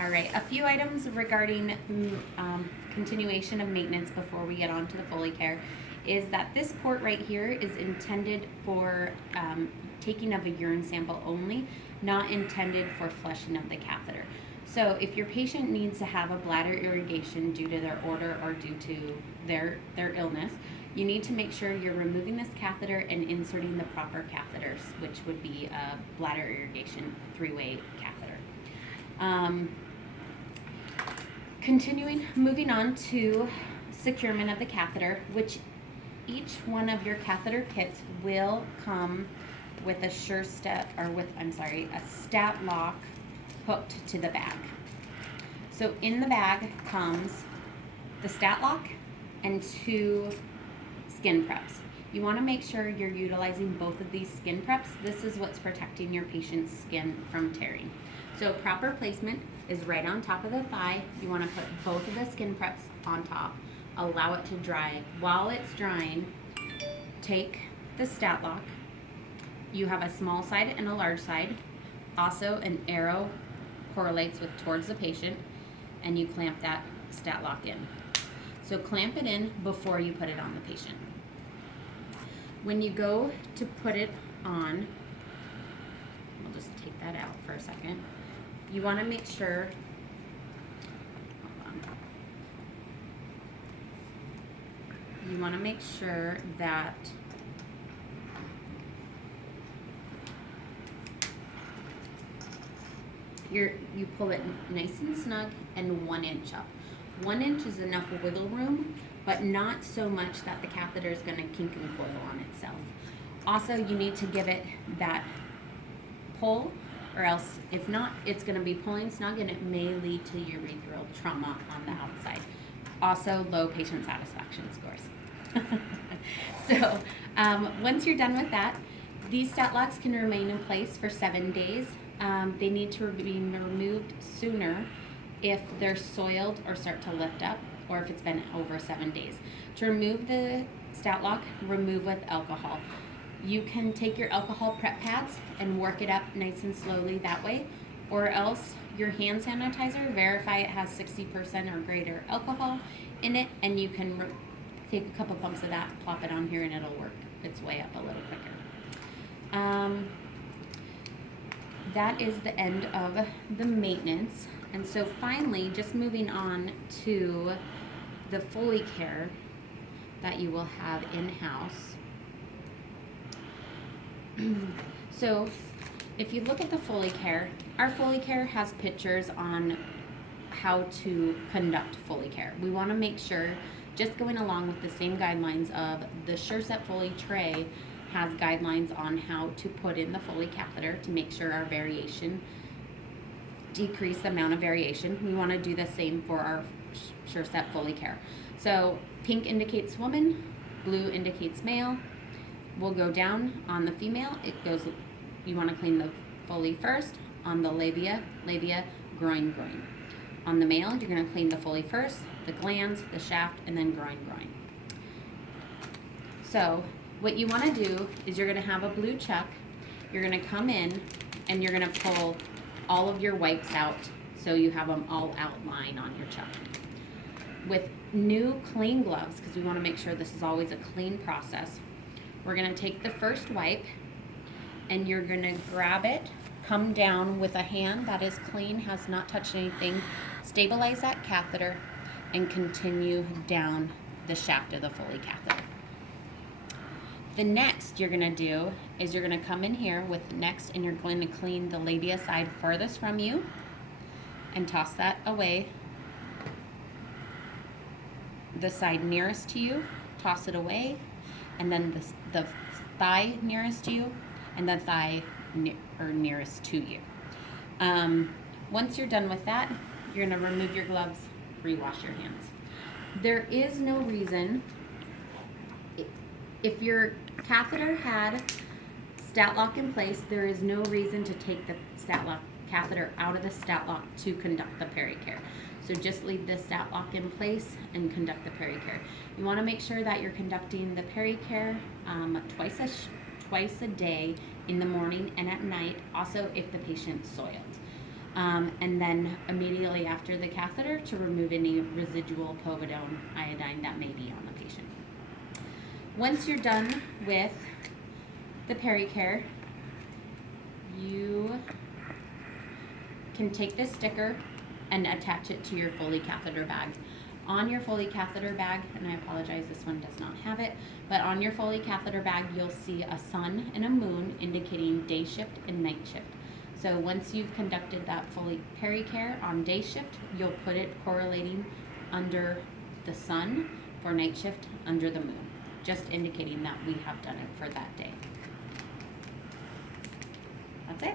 All right, a few items regarding continuation of maintenance before we get on to the Foley care is that this port right here is intended for taking of a urine sample only, not intended for flushing of the catheter. So if your patient needs to have a bladder irrigation due to their order or due to their illness, you need to make sure you're removing this catheter and inserting the proper catheters, which would be a bladder irrigation 3-way catheter. Moving on to securement of the catheter, which each one of your catheter kits will come with a stat lock hooked to the bag. So in the bag comes the stat lock and 2 skin preps. You want to make sure you're utilizing both of these skin preps. This is what's protecting your patient's skin from tearing. So proper placement is right on top of the thigh. You want to put both of the skin preps on top. Allow it to dry. While it's drying, take the stat lock. You have a small side and a large side. Also, an arrow correlates towards the patient, and you clamp that stat lock in. So clamp it in before you put it on the patient. When you go to put it on, we'll just take that out for a second. You want to make sure, you want to make sure that you pull it nice and snug and 1 inch up. 1 inch is enough wiggle room, but not so much that the catheter is going to kink and coil on itself. Also, you need to give it that pull, or else if not, it's going to be pulling snug and it may lead to urethral trauma on the outside. Also, low patient satisfaction scores. So once you're done with that, these stat locks can remain in place for 7 days. They need to be removed sooner if they're soiled or start to lift up, or if it's been over 7 days. To remove the stat lock, remove with alcohol. You can take your alcohol prep pads and work it up nice and slowly that way, or else your hand sanitizer, verify it has 60% or greater alcohol in it, and you can take a couple pumps of that, plop it on here, and it'll work its way up a little quicker. That is the end of the maintenance. And so finally, just moving on to the Foley care that you will have in-house. So if you look at the Foley care, our Foley care has pictures on how to conduct Foley care. We want to make sure, just going along with the same guidelines of the SureSet Foley tray has guidelines on how to put in the Foley catheter to make sure our variation, decrease the amount of variation. We want to do the same for our SureSet Foley care. So pink indicates woman, blue indicates male. We'll go down on the female. It goes, you want to clean the Foley first. On the labia, groin. On the male, you're going to clean the Foley first, the glands, the shaft, and then groin. So what you want to do is you're going to have a blue chuck. You're going to come in and you're going to pull all of your wipes out so you have them all outlined on your chuck. With new clean gloves, because we want to make sure this is always a clean process, we're going to take the first wipe and you're going to grab it, come down with a hand that is clean, has not touched anything, stabilize that catheter, and continue down the shaft of the Foley catheter. The next you're going to do is you're going to come in here with next, and you're going to clean the labia side furthest from you and toss that away. The side nearest to you, toss it away, and then the thigh nearest to you, and the thigh nearest to you. Once you're done with that, you're going to remove your gloves, rewash your hands. There is no reason, if your catheter had stat lock in place, there is no reason to take the stat lock catheter out of the stat lock to conduct the pericare. So just leave the stat lock in place and conduct the pericare. You want to make sure that you're conducting the pericare twice a day, in the morning and at night, also if the patient's soiled. and then immediately after the catheter to remove any residual povidone iodine that may be on the patient. Once you're done with the pericare, you can take this sticker and attach it to your Foley catheter bag. On your Foley catheter bag, and I apologize, this one does not have it, but on your Foley catheter bag, you'll see a sun and a moon indicating day shift and night shift. So once you've conducted that Foley pericare on day shift, you'll put it correlating under the sun, for night shift under the moon, just indicating that we have done it for that day. That's it.